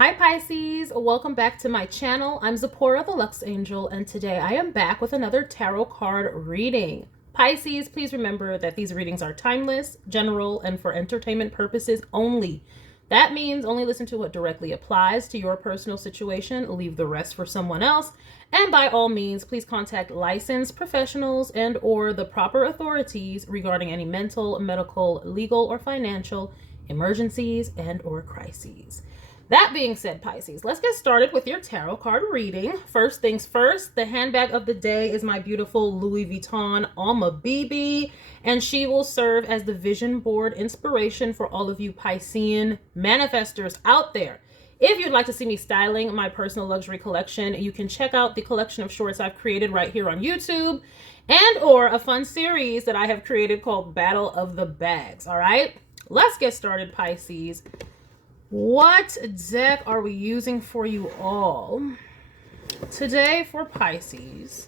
Hi Pisces, welcome back to my channel. I'm Zipporah the Lux Angel, and today I am back with another tarot card reading. Pisces, please remember that these readings are timeless, general, and for entertainment purposes only. That means only listen to what directly applies to your personal situation, leave the rest for someone else, and by all means, please contact licensed professionals and or the proper authorities regarding any mental, medical, legal, or financial emergencies and or crises. That being said, Pisces, let's get started with your tarot card reading. First things first, the handbag of the day is my beautiful Louis Vuitton Alma BB, and she will serve as the vision board inspiration for all of you Piscean manifestors out there. If you'd like to see me styling my personal luxury collection, you can check out the collection of shorts I've created right here on YouTube, and or a fun series that I have created called Battle of the Bags. All right, let's get started, Pisces. What deck are we using for you all? Today for Pisces,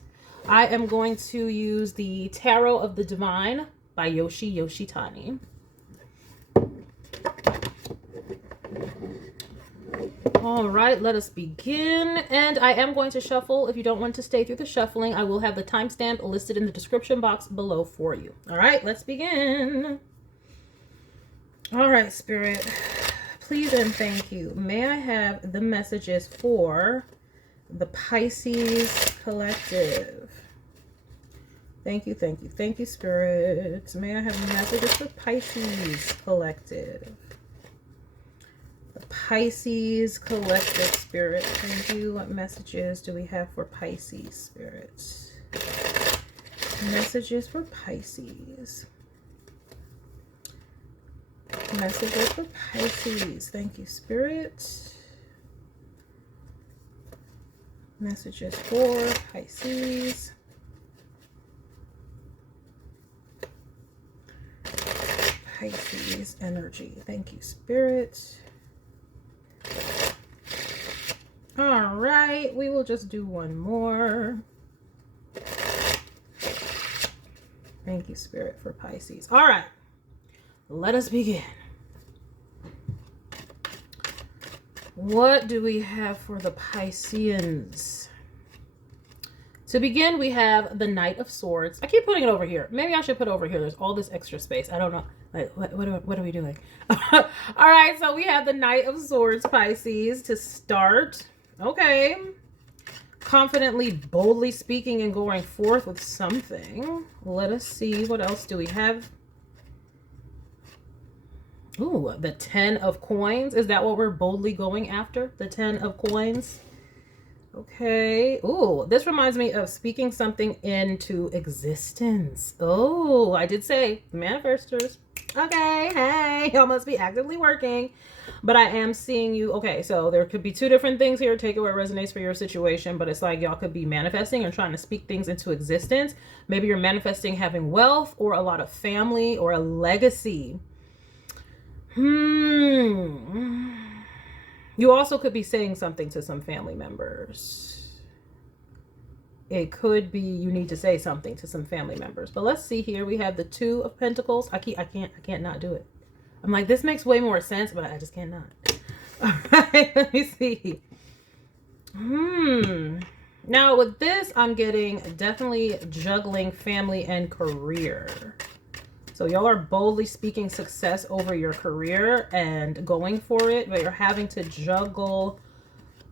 I am going to use the Tarot of the Divine by Yoshitani. All right, let us begin. And I am going to shuffle. If you don't want to stay through the shuffling, I will have the timestamp listed in the description box below for you. All right, let's begin. All right, Spirit. Please and thank you. May I have the messages for the Pisces Collective? Thank you, thank you, thank you, Spirit. May I have messages for Pisces Collective? The Pisces Collective, Spirit. Thank you. What messages do we have for Pisces, Spirit? Messages for Pisces. Messages for Pisces. Thank you, Spirit. Messages for Pisces. Pisces energy. Thank you, Spirit. All right, we will just do one more. Thank you, Spirit, for Pisces. All right, let us begin. What do we have for the Pisceans? To begin, we have the Knight of Swords. I keep putting it over here. Maybe I should put it over here. There's all this extra space. I don't know. Like, what are we doing? All right, so we have the Knight of Swords, Pisces, to start. Okay. Confidently, boldly speaking and going forth with something. Let us see. What else do we have? Ooh, the 10 of coins. Is that what we're boldly going after? The 10 of coins. Okay. Ooh, this reminds me of speaking something into existence. Oh, I did say manifestors. Okay, hey, y'all must be actively working. But I am seeing you. Okay, so there could be two different things here. Take it where it resonates for your situation. But it's like y'all could be manifesting and trying to speak things into existence. Maybe you're manifesting having wealth or a lot of family or a legacy. You also could be saying something to some family members. It could be you need to say something to some family members. But let's see here. We have the 2 of Pentacles. I can't not do it. I'm like, this makes way more sense, but I just can't not. All right, let me see. Now with this, I'm getting definitely juggling family and career. So y'all are boldly speaking success over your career and going for it, but you're having to juggle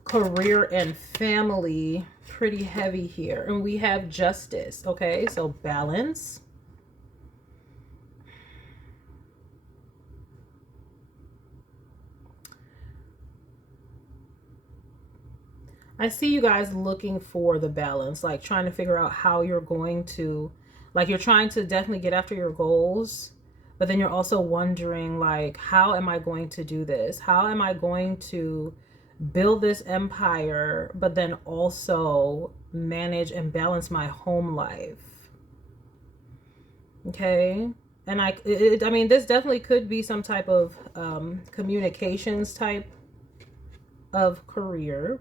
career and family pretty heavy here. And we have Justice, okay? So balance. I see you guys looking for the balance, like trying to figure out how you're going to, like you're trying to definitely get after your goals, but then you're also wondering like, how am I going to do this? How am I going to build this empire, but then also manage and balance my home life? Okay. And I mean, this definitely could be some type of communications type of career.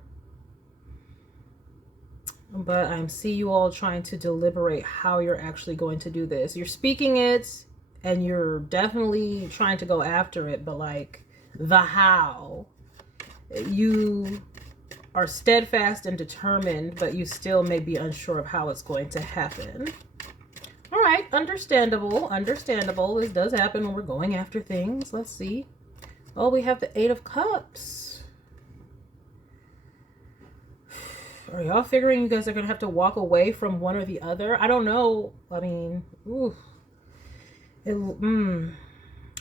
But I see you all trying to deliberate how you're actually going to do this. You're speaking it and you're definitely trying to go after it, but like the how you are steadfast and determined, but you still may be unsure of how it's going to happen. All right, understandable, understandable. This does happen when we're going after things. Let's see. Oh, we have the Eight of Cups. Are y'all figuring you guys are going to have to walk away from one or the other? I don't know. I mean, ooh.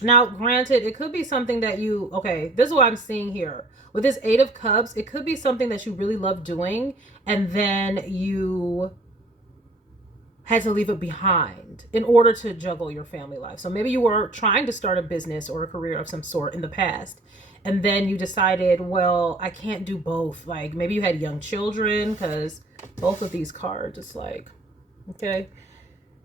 Now, granted, it could be something that you, okay, this is what I'm seeing here. With this Eight of Cups, it could be something that you really love doing, and then you had to leave it behind in order to juggle your family life. So maybe you were trying to start a business or a career of some sort in the past, and then you decided, well, I can't do both. Like maybe you had young children, because both of these cards, it's like, okay.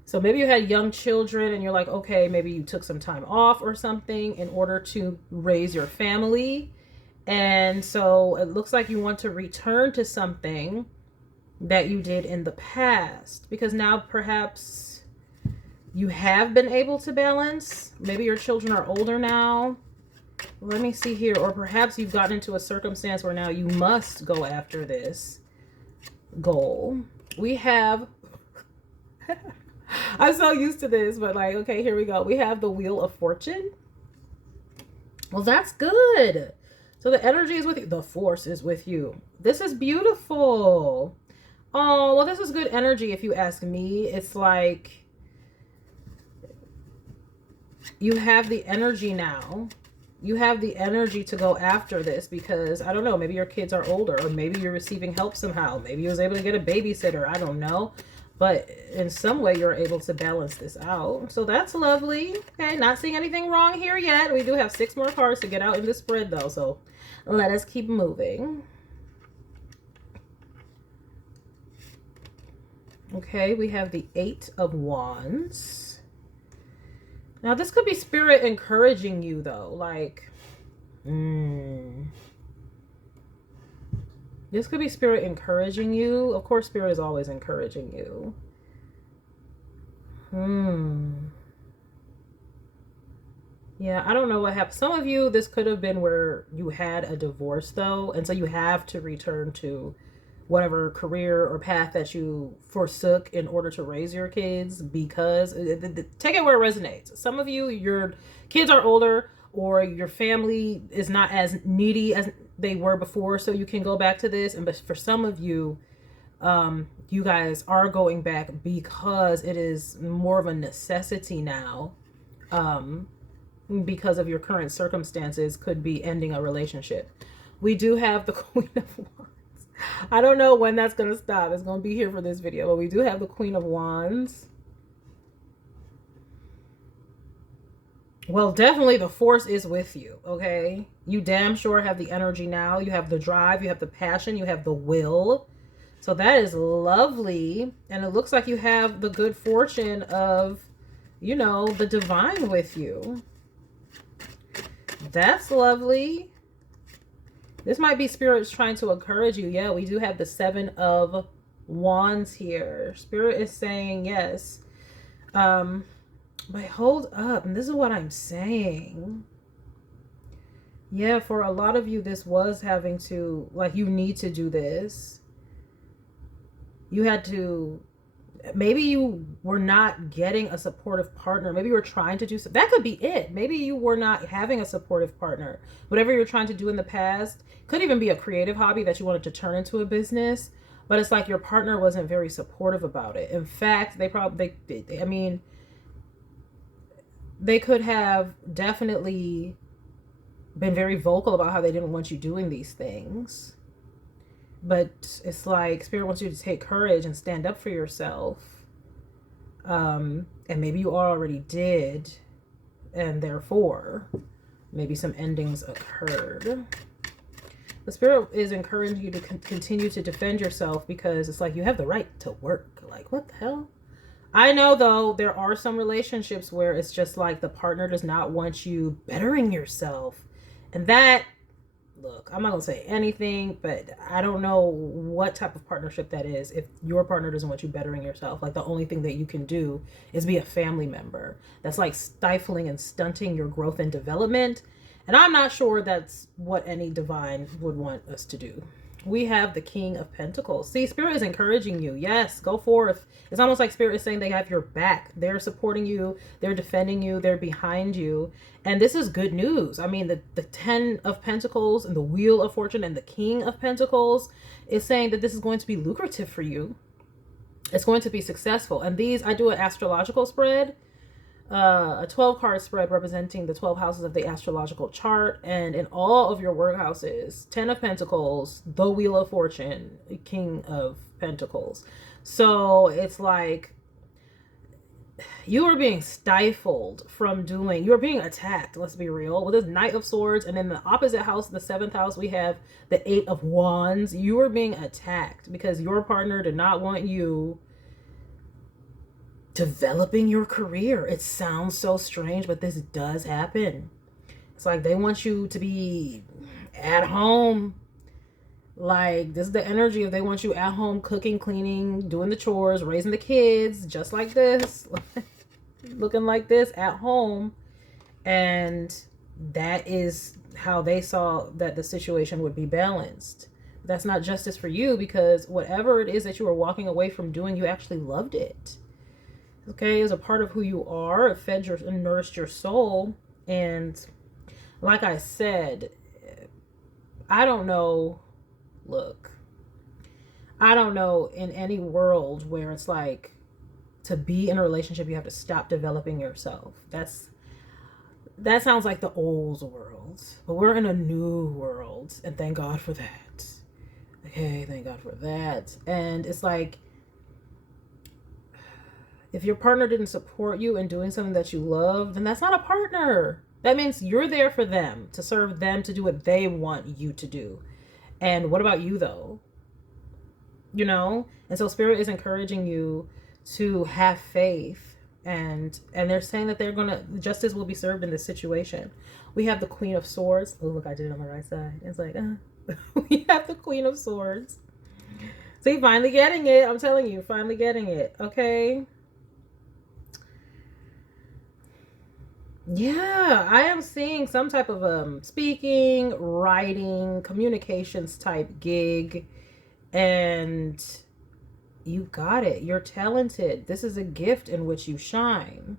So maybe you had young children and you're like, okay, maybe you took some time off or something in order to raise your family. And so it looks like you want to return to something that you did in the past, because now perhaps you have been able to balance. Maybe your children are older now. Let me see here. Or perhaps you've gotten into a circumstance where now you must go after this goal. We have, I'm so used to this, but like, okay, here we go. We have the Wheel of Fortune. Well, that's good. So the energy is with you. The force is with you. This is beautiful. Oh, well, this is good energy if you ask me. It's like you have the energy now. You have the energy to go after this because, I don't know, maybe your kids are older, or maybe you're receiving help somehow. Maybe you was able to get a babysitter. I don't know. But in some way, you're able to balance this out. So that's lovely. Okay, not seeing anything wrong here yet. We do have 6 more cards to get out in the spread, though. So let us keep moving. Okay, we have the Eight of Wands. Now, this could be Spirit encouraging you, though. Like, this could be Spirit encouraging you. Of course, Spirit is always encouraging you. Yeah, I don't know what happened. Some of you, this could have been where you had a divorce, though. And so you have to return to whatever career or path that you forsook in order to raise your kids, because take it where it resonates. Some of you, your kids are older, or your family is not as needy as they were before, so you can go back to this. And but for some of you, you guys are going back because it is more of a necessity now, because of your current circumstances, could be ending a relationship. We do have the Queen of Wands. I don't know when that's going to stop. It's going to be here for this video, but we do have the Queen of Wands. Well, definitely the force is with you, okay? You damn sure have the energy now. You have the drive, you have the passion, you have the will. So that is lovely. And it looks like you have the good fortune of, you know, the divine with you. That's lovely. This might be Spirit's trying to encourage you. Yeah, we do have the Seven of Wands here. Spirit is saying yes. But hold up. And this is what I'm saying. Yeah, for a lot of you, this was having to, like, you need to do this. You had to, maybe you were not getting a supportive partner. Maybe you were trying to do so. That could be it. Maybe you were not having a supportive partner. Whatever you're trying to do in the past, could even be a creative hobby that you wanted to turn into a business. But it's like your partner wasn't very supportive about it. In fact, they could have definitely been very vocal about how they didn't want you doing these things. But it's like Spirit wants you to take courage and stand up for yourself. And maybe you already did. And therefore, maybe some endings occurred. The Spirit is encouraging you to continue to defend yourself, because it's like you have the right to work. Like, what the hell? I know, though, there are some relationships where it's just like the partner does not want you bettering yourself. And that, look, I'm not going to say anything, but I don't know what type of partnership that is. If your partner doesn't want you bettering yourself, like the only thing that you can do is be a family member. That's like stifling and stunting your growth and development. And I'm not sure that's what any divine would want us to do. We have the King of Pentacles. See, Spirit is encouraging you. Yes, go forth. It's almost like Spirit is saying they have your back. They're supporting you. They're defending you. They're behind you. And this is good news. I mean, the 10 of Pentacles and the Wheel of Fortune and the King of Pentacles is saying that this is going to be lucrative for you. It's going to be successful. And these, I do an astrological spread. A 12 card spread representing the 12 houses of the astrological chart, and in all of your workhouses, 10 of Pentacles, the Wheel of Fortune, King of Pentacles. So it's like you are being stifled from doing, you're being attacked, let's be real, with this Knight of Swords, and in the opposite house, the 7th house, we have the 8 of Wands. You are being attacked because your partner did not want you developing your career. It sounds so strange, but this does happen. It's like they want you to be at home. Like, this is the energy of they want you at home cooking, cleaning, doing the chores, raising the kids, just like this, looking like this at home. And that is how they saw that the situation would be balanced. That's not justice for you, because whatever it is that you were walking away from doing, you actually loved it. Okay, it was a part of who you are. It fed your and nourished your soul. And like I said, I don't know. Look, I don't know in any world where it's like to be in a relationship, you have to stop developing yourself. That sounds like the old world, but we're in a new world, and thank God for that. Okay, thank God for that. And it's like, if your partner didn't support you in doing something that you love, then that's not a partner. That means you're there for them, to serve them, to do what they want you to do. And what about you, though? You know? And so Spirit is encouraging you to have faith. And they're saying that justice will be served in this situation. We have the Queen of Swords. Oh, look, I did it on the right side. It's like, we have the Queen of Swords. See, finally getting it. I'm telling you, finally getting it. Okay? Yeah, I am seeing some type of speaking, writing, communications type gig, and you got it. You're talented. This is a gift in which you shine.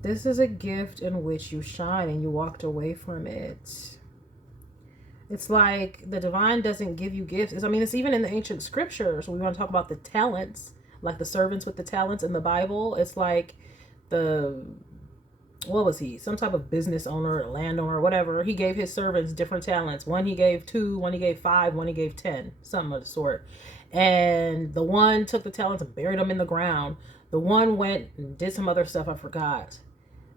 This is a gift in which you shine, and you walked away from it. It's like the divine doesn't give you gifts. I mean, it's even in the ancient scriptures. We want to talk about the talents, like the servants with the talents in the Bible. It's like what was he? Some type of business owner or landowner or whatever. He gave his servants different talents. One he gave 2, one he gave 5, one he gave 10, something of the sort. And the one took the talents and buried them in the ground. The one went and did some other stuff I forgot.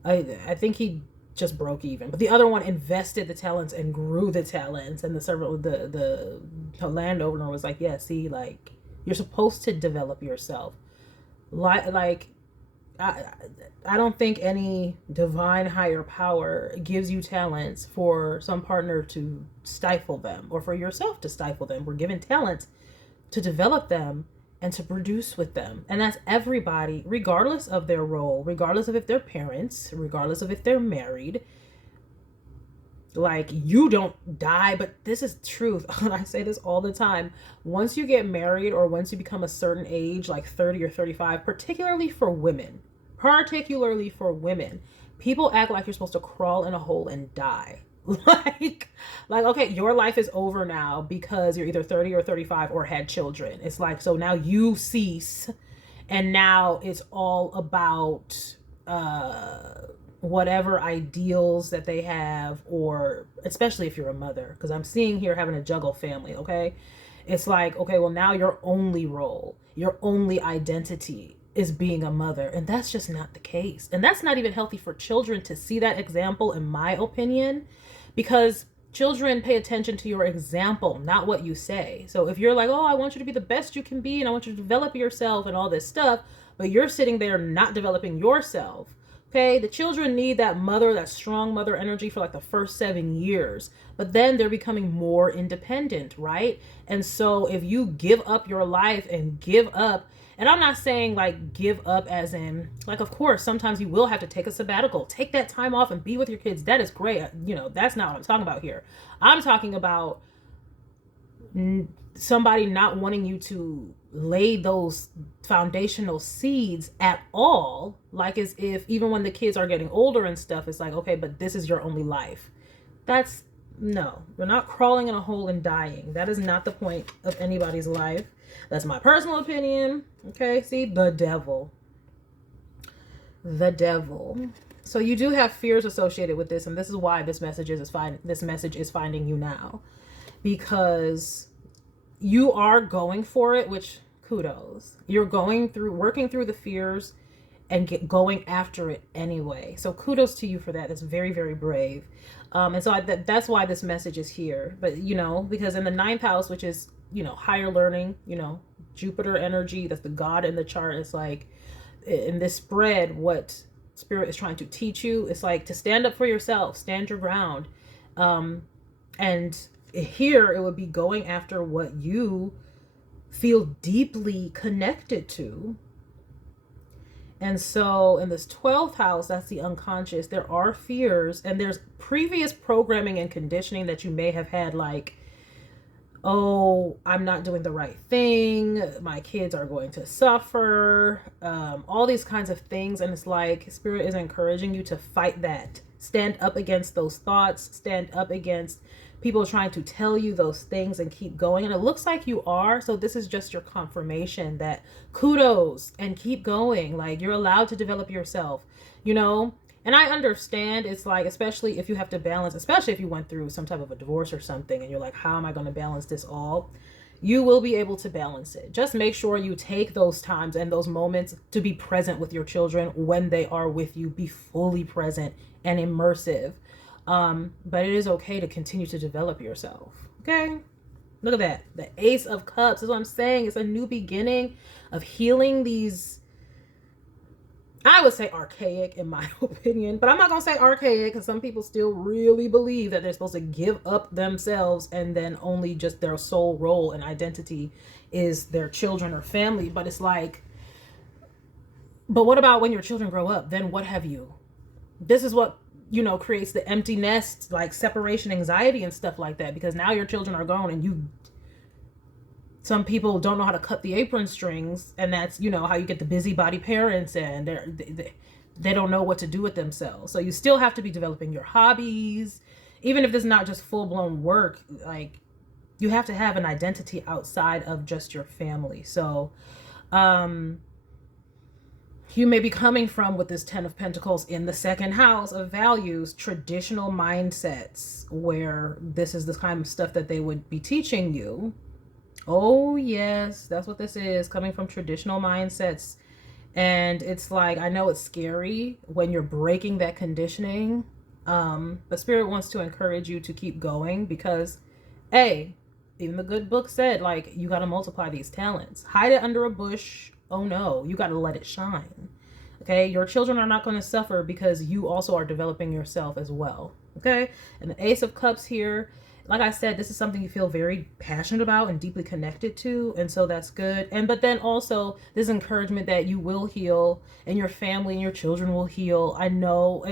I think he just broke even. But the other one invested the talents and grew the talents. And the servant, the landowner was like, yeah, see, like, you're supposed to develop yourself. Like I don't think any divine higher power gives you talents for some partner to stifle them, or for yourself to stifle them. We're given talents to develop them and to produce with them. And that's everybody, regardless of their role, regardless of if they're parents, regardless of if they're married. Like, you don't die, but this is truth. And I say this all the time. Once you get married, or once you become a certain age, like 30 or 35, particularly for women, people act like you're supposed to crawl in a hole and die. like, okay, your life is over now because you're either 30 or 35 or had children. It's like, so now you cease, and now it's all about whatever ideals that they have, or especially if you're a mother, because I'm seeing here having to juggle family. Okay, it's like, okay, well, now your only role, your only identity is being a mother, and that's just not the case. And that's not even healthy for children to see that example, in my opinion, because children pay attention to your example, not what you say. So if you're like, oh, I want you to be the best you can be, and I want you to develop yourself and all this stuff, but you're sitting there not developing yourself, okay, the children need that mother, that strong mother energy for like the first 7 years, but then they're becoming more independent, right? And so if you give up your life and give up And I'm not saying like give up as in, like, of course, sometimes you will have to take a sabbatical, take that time off and be with your kids. That is great. You know, that's not what I'm talking about here. I'm talking about somebody not wanting you to lay those foundational seeds at all. Like, as if even when the kids are getting older and stuff, it's like, okay, but this is your only life. That's, no, we're not crawling in a hole and dying. That is not the point of anybody's life. That's my personal opinion. Okay, see, the devil. The devil. So you do have fears associated with this, and this is why this message is finding you now, because you are going for it, which kudos. You're working through the fears and going after it anyway. So kudos to you for that. That's very, very brave. And so that's why this message is here. But, you know, because in the 9th house, which is, you know, higher learning, you know, Jupiter energy, that's the God in the chart. It's like, in this spread, what Spirit is trying to teach you, it's like to stand up for yourself, stand your ground. And here it would be going after what you feel deeply connected to. And so in this 12th house, that's the unconscious, there are fears and there's previous programming and conditioning that you may have had, like, oh, I'm not doing the right thing, my kids are going to suffer, all these kinds of things. And it's like Spirit is encouraging you to fight that, stand up against those thoughts, stand up against people trying to tell you those things, and keep going. And it looks like you are. So this is just your confirmation that kudos and keep going. Like, you're allowed to develop yourself, you know. And I understand, it's like, especially if you have to balance, especially if you went through some type of a divorce or something and you're like, how am I going to balance this all? You will be able to balance it. Just make sure you take those times and those moments to be present with your children when they are with you. Be fully present and immersive. But it is okay to continue to develop yourself. Okay. Look at that. The Ace of Cups is what I'm saying. It's a new beginning of healing these, I would say archaic in my opinion, but I'm not going to say archaic because some people still really believe that they're supposed to give up themselves and then only just their sole role and identity is their children or family. But it's like, but what about when your children grow up? Then what have you? This is what, you know, creates the empty nest, like separation anxiety and stuff like that, because now your children are grown and some people don't know how to cut the apron strings, and that's, you know, how you get the busybody parents, and they don't know what to do with themselves. So you still have to be developing your hobbies, even if it's not just full-blown work. Like, you have to have an identity outside of just your family. So you may be coming from, with this 10 of Pentacles in the 2nd house of values, traditional mindsets, where this is the kind of stuff that they would be teaching you. Oh yes, that's what this is, coming from traditional mindsets. And it's like, I know it's scary when you're breaking that conditioning, but Spirit wants to encourage you to keep going, because even the good book said, like, you got to multiply these talents. Hide it under a bush. Oh no, you got to let it shine. Okay, your children are not going to suffer because you also are developing yourself as well. Okay, and the Ace of Cups here, like I said, this is something you feel very passionate about and deeply connected to, and so that's good. And but then also this encouragement that you will heal, and your family and your children will heal. I know,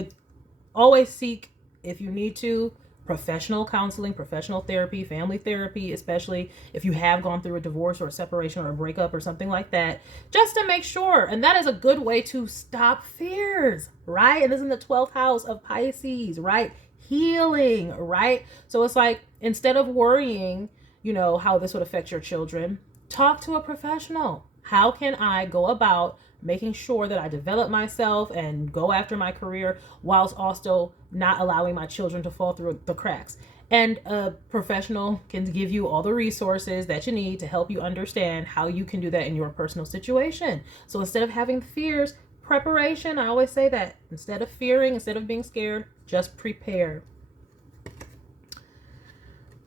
always seek, if you need to, professional counseling, professional therapy, family therapy, especially if you have gone through a divorce or a separation or a breakup or something like that, just to make sure. And that is a good way to stop fears, right? And this is in the 12th house of Pisces, right? Healing, right? So it's like, instead of worrying, you know, how this would affect your children, talk to a professional. How can I go about making sure that I develop myself and go after my career whilst also not allowing my children to fall through the cracks? And a professional can give you all the resources that you need to help you understand how you can do that in your personal situation. So instead of having fears, preparation. I always say that. Instead of fearing, instead of being scared, just prepare.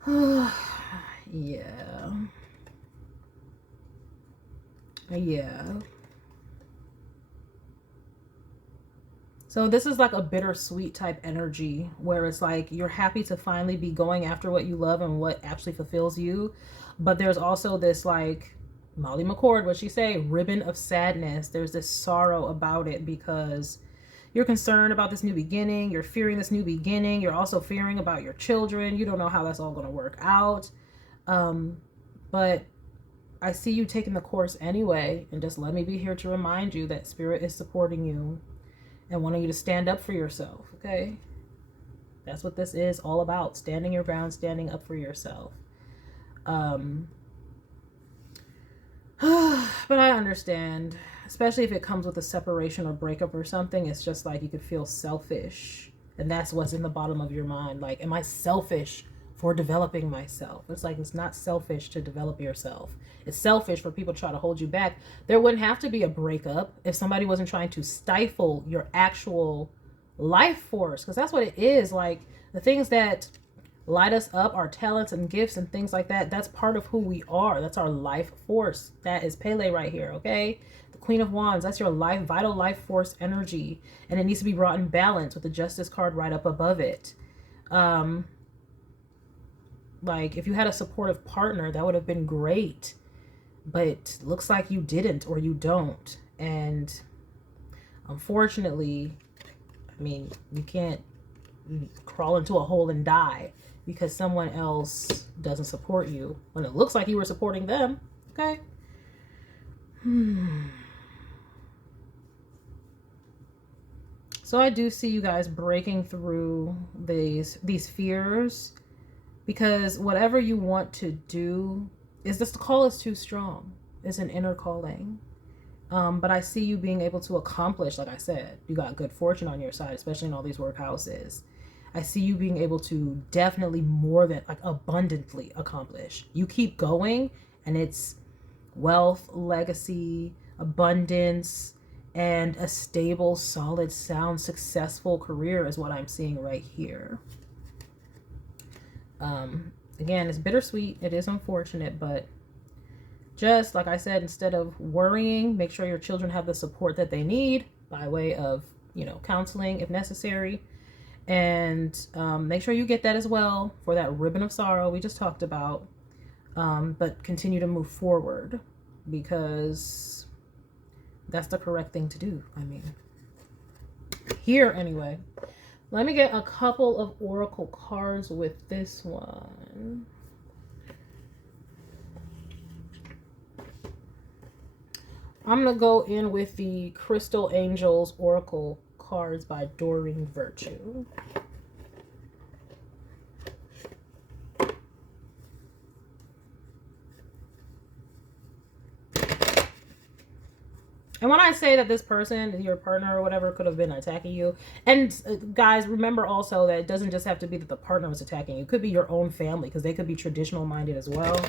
Yeah. So this is like a bittersweet type energy, where it's like you're happy to finally be going after what you love and what actually fulfills you. But there's also this, like, Molly McCord, what'd she say? Ribbon of sadness. There's this sorrow about it because you're concerned about this new beginning. You're fearing this new beginning. You're also fearing about your children. You don't know how that's all going to work out. But I see you taking the course anyway. And just let me be here to remind you that Spirit is supporting you and wanting you to stand up for yourself. Okay? That's what this is all about. Standing your ground, standing up for yourself. But I understand, especially if it comes with a separation or breakup or something. It's just like you could feel selfish, and that's what's in the bottom of your mind. Like, am I selfish for developing myself? It's like, it's not selfish to develop yourself. It's selfish for people to try to hold you back. There wouldn't have to be a breakup if somebody wasn't trying to stifle your actual life force, because that's what it is. Like, the things that light us up, our talents and gifts and things like that, that's part of who we are. That's our life force. That is Pele right here, okay? The Queen of Wands, that's your life, vital life force energy, and it needs to be brought in balance with the Justice card right up above it. Like, if you had a supportive partner, that would have been great, but looks like you didn't, or you don't. And unfortunately, I mean, you can't crawl into a hole and die because someone else doesn't support you when it looks like you were supporting them. Okay. So I do see you guys breaking through these fears, because whatever you want to do is just, the call is too strong. It's an inner calling. But I see you being able to accomplish, like I said, you got good fortune on your side, especially in all these workhouses. I see you being able to definitely more than, like, abundantly accomplish. You keep going, and it's wealth, legacy, abundance, and a stable, solid, sound, successful career is what I'm seeing right here. Again, it's bittersweet. It is unfortunate, but just like I said, instead of worrying, make sure your children have the support that they need by way of, you know, counseling if necessary. And make sure you get that as well for that ribbon of sorrow we just talked about. But continue to move forward, because that's the correct thing to do. I mean, here anyway. Let me get a couple of oracle cards with this one. I'm going to go in with the Crystal Angels Oracle cards by Doreen Virtue. And when I say that this person, your partner or whatever, could have been attacking you, and guys, remember also that it doesn't just have to be that the partner was attacking you. It could be your own family, because they could be traditional minded as well.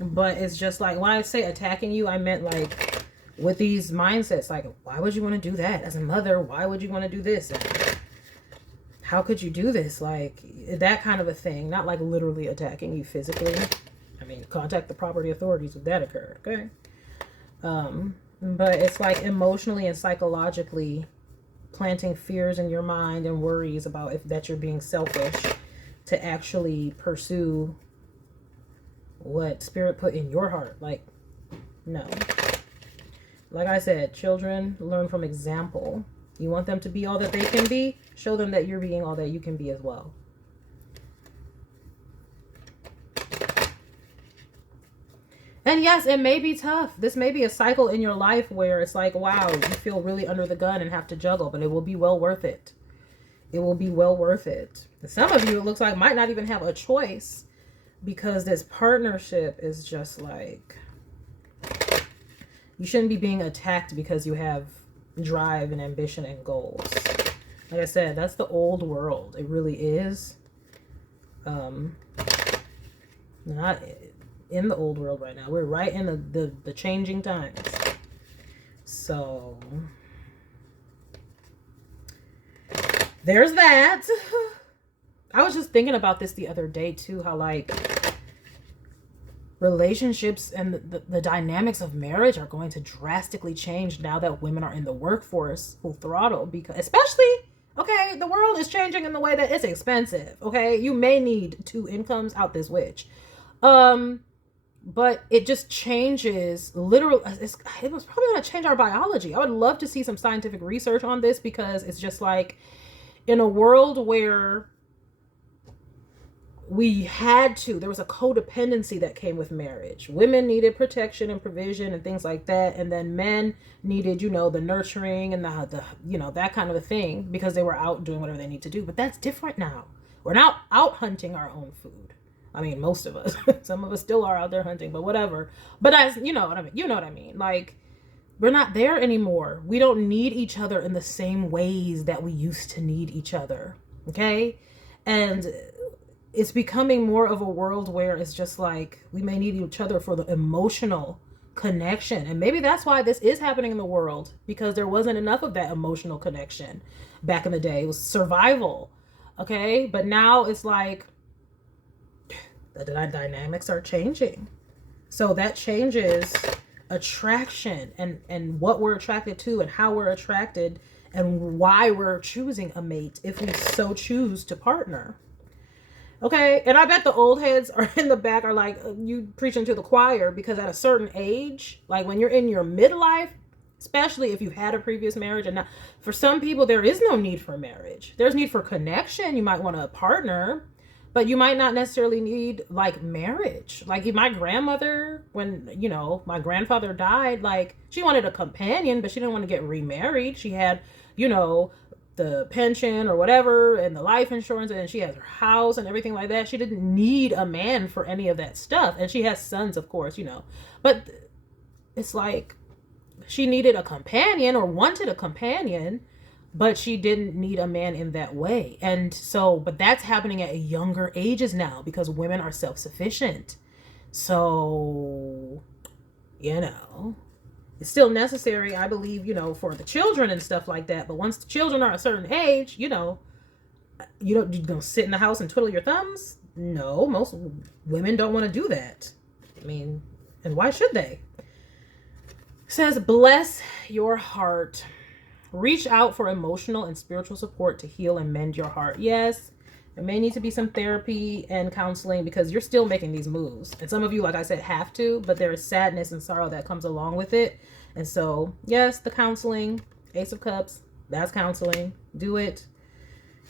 But it's just like, when I say attacking you, I meant like with these mindsets, like, why would you want to do that? As a mother, why would you want to do this? And how could you do this? Like, that kind of a thing. Not like literally attacking you physically. I mean, contact the property authorities if that occurred, okay? But it's like emotionally and psychologically planting fears in your mind and worries about that you're being selfish to actually pursue what Spirit put in your heart. Like, no. Like I said, children learn from example. You want them to be all that they can be, show them that you're being all that you can be as well. And yes, it may be tough. This may be a cycle in your life where it's like, wow, you feel really under the gun and have to juggle, but it will be well worth it. It will be well worth it. Some of you, it looks like, might not even have a choice, because this partnership is just like, you shouldn't be being attacked because you have drive and ambition and goals. Like I said, that's the old world. It really is. Not in the old world right now. We're right in the changing times. So there's that. I was just thinking about this the other day too, how like relationships and the dynamics of marriage are going to drastically change now that women are in the workforce full throttle, because especially, okay, the world is changing in the way that it's expensive. Okay, you may need 2 incomes out this witch. but it just changes literally. It was probably going to change our biology. I would love to see some scientific research on this, because it's just like, in a world where there was a codependency that came with marriage. Women needed protection and provision and things like that. And then men needed, the nurturing and the that kind of a thing, because they were out doing whatever they need to do. But that's different now. We're not out hunting our own food. I mean, most of us, some of us still are out there hunting, but whatever. But as you know what I mean, like, we're not there anymore. We don't need each other in the same ways that we used to need each other. Okay. And it's becoming more of a world where it's just like, we may need each other for the emotional connection. And maybe that's why this is happening in the world, because there wasn't enough of that emotional connection back in the day. It was survival. Okay. But now it's like the dynamics are changing. So that changes attraction and what we're attracted to and how we're attracted and why we're choosing a mate if we so choose to partner. Okay, and I bet the old heads are in the back are like, you preaching to the choir, because at a certain age, like when you're in your midlife, especially if you had a previous marriage, and not, for some people, there is no need for marriage. There's need for connection. You might want a partner, but you might not necessarily need like marriage. Like my grandmother, when, my grandfather died, like she wanted a companion, but she didn't want to get remarried. She had, the pension or whatever and the life insurance, and she has her house and everything like that. She didn't need a man for any of that stuff. And she has sons, of course, but it's like she needed a companion or wanted a companion, but she didn't need a man in that way. And so, but that's happening at younger ages now, because women are self-sufficient. So, it's still necessary, I believe, for the children and stuff like that. But once the children are a certain age, you're going to sit in the house and twiddle your thumbs? No, most women don't want to do that. I mean, and why should they? It says, bless your heart. Reach out for emotional and spiritual support to heal and mend your heart. Yes, there may need to be some therapy and counseling, because you're still making these moves. And some of you, like I said, have to, but there is sadness and sorrow that comes along with it. And so, yes, the counseling, Ace of Cups, that's counseling. Do it.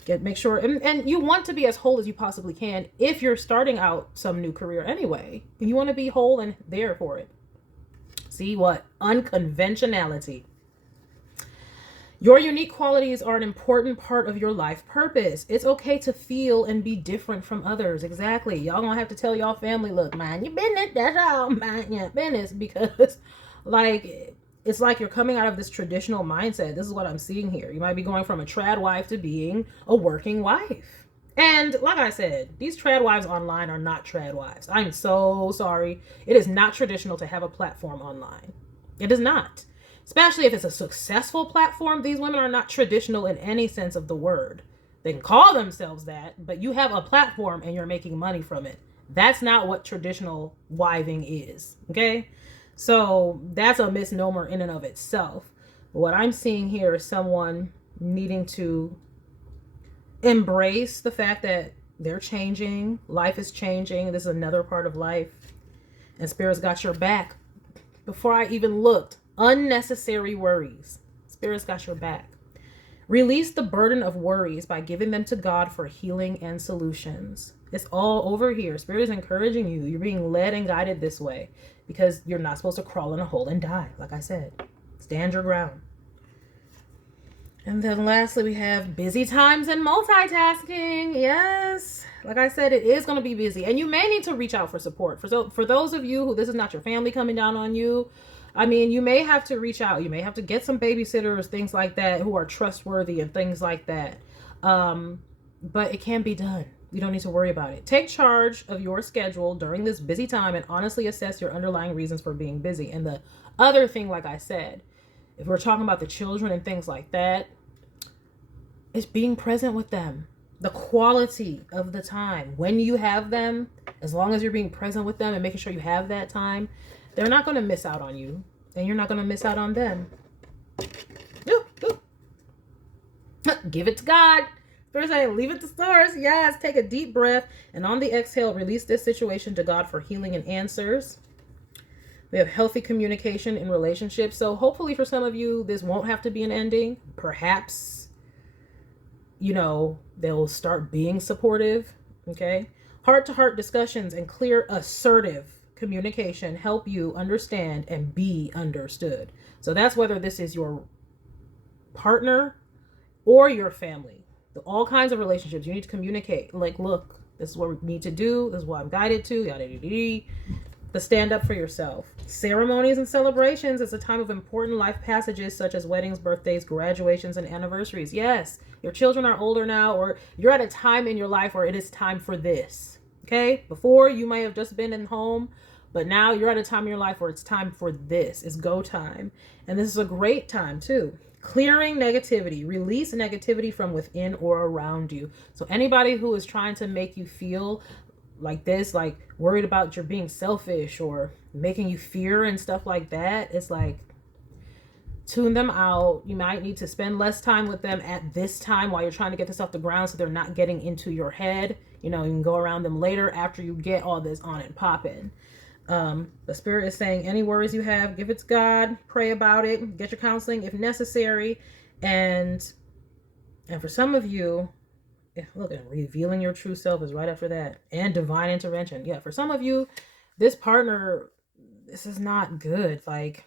Make sure, and you want to be as whole as you possibly can if you're starting out some new career anyway. You want to be whole and there for it. See what? Unconventionality. Your unique qualities are an important part of your life purpose. It's okay to feel and be different from others. Exactly. Y'all gonna have to tell y'all family, look, mind your business. That's all, mind your business. Because, like, it's like you're coming out of this traditional mindset. This is what I'm seeing here. You might be going from a trad wife to being a working wife. And like I said, these trad wives online are not trad wives. I'm so sorry. It is not traditional to have a platform online. It is not. Especially if it's a successful platform. These women are not traditional in any sense of the word. They can call themselves that, but you have a platform and you're making money from it. That's not what traditional wiving is. Okay? So that's a misnomer in and of itself. What I'm seeing here is someone needing to embrace the fact that they're changing. Life is changing. This is another part of life. And Spirit's got your back. Before I even looked, unnecessary worries. Spirit's got your back. Release the burden of worries by giving them to God for healing and solutions. It's all over here. Spirit is encouraging you. You're being led and guided this way because you're not supposed to crawl in a hole and die. Like I said, stand your ground. And then lastly, we have busy times and multitasking. Yes. Like I said, it is going to be busy. And you may need to reach out for support. For those of you who this is not your family coming down on you, I mean, you may have to reach out. You may have to get some babysitters, things like that, who are trustworthy and things like that. But it can be done. You don't need to worry about it. Take charge of your schedule during this busy time and honestly assess your underlying reasons for being busy. And the other thing, like I said, if we're talking about the children and things like that, it's being present with them. The quality of the time. When you have them, as long as you're being present with them and making sure you have that time, they're not going to miss out on you. And you're not going to miss out on them. Give it to God. Spirit saying, leave it to source. Yes, take a deep breath. And on the exhale, release this situation to God for healing and answers. We have healthy communication in relationships. So hopefully for some of you, this won't have to be an ending. Perhaps, you know, they'll start being supportive. Okay. Heart-to-heart discussions and clear, assertive communication help you understand and be understood. So that's whether this is your partner or your family. All kinds of relationships. You need to communicate. Like, look, this is what we need to do. This is what I'm guided to. Yada, yada, yada. But stand up for yourself. Ceremonies and celebrations is a time of important life passages such as weddings, birthdays, graduations, and anniversaries. Yes, your children are older now, or you're at a time in your life where it is time for this. Okay? Before, you may have just been in home, but now you're at a time in your life where it's time for this. It's go time. And this is a great time too. Clearing negativity. Release negativity from within or around you. So anybody who is trying to make you feel like this, like worried about you're being selfish or making you fear and stuff like that, it's like, tune them out. You might need to spend less time with them at this time while you're trying to get this off the ground so they're not getting into your head. You know, you can go around them later after you get all this on and popping. The Spirit is saying any worries you have, give it to God, pray about it, get your counseling if necessary. And for some of you, look, at revealing your true self is right after that. And divine intervention. Yeah, for some of you, this partner, this is not good. Like,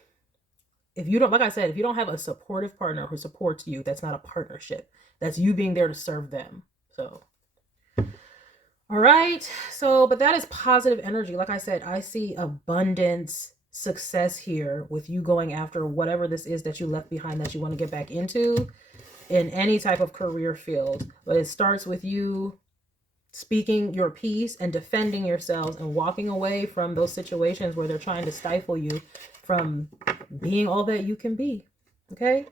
if you don't, like I said, if you don't have a supportive partner who supports you, that's not a partnership. That's you being there to serve them. So, all right. So, but that is positive energy. Like I said, I see abundance, success here with you going after whatever this is that you left behind that you want to get back into in any type of career field. But it starts with you speaking your piece and defending yourselves and walking away from those situations where they're trying to stifle you from being all that you can be. Okay?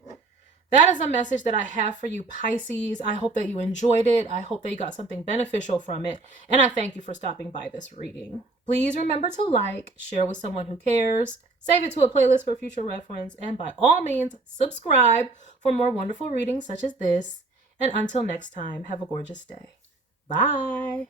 That is a message that I have for you, Pisces. I hope that you enjoyed it. I hope that you got something beneficial from it. And I thank you for stopping by this reading. Please remember to like, share with someone who cares, save it to a playlist for future reference, and by all means, subscribe for more wonderful readings such as this. And until next time, have a gorgeous day. Bye.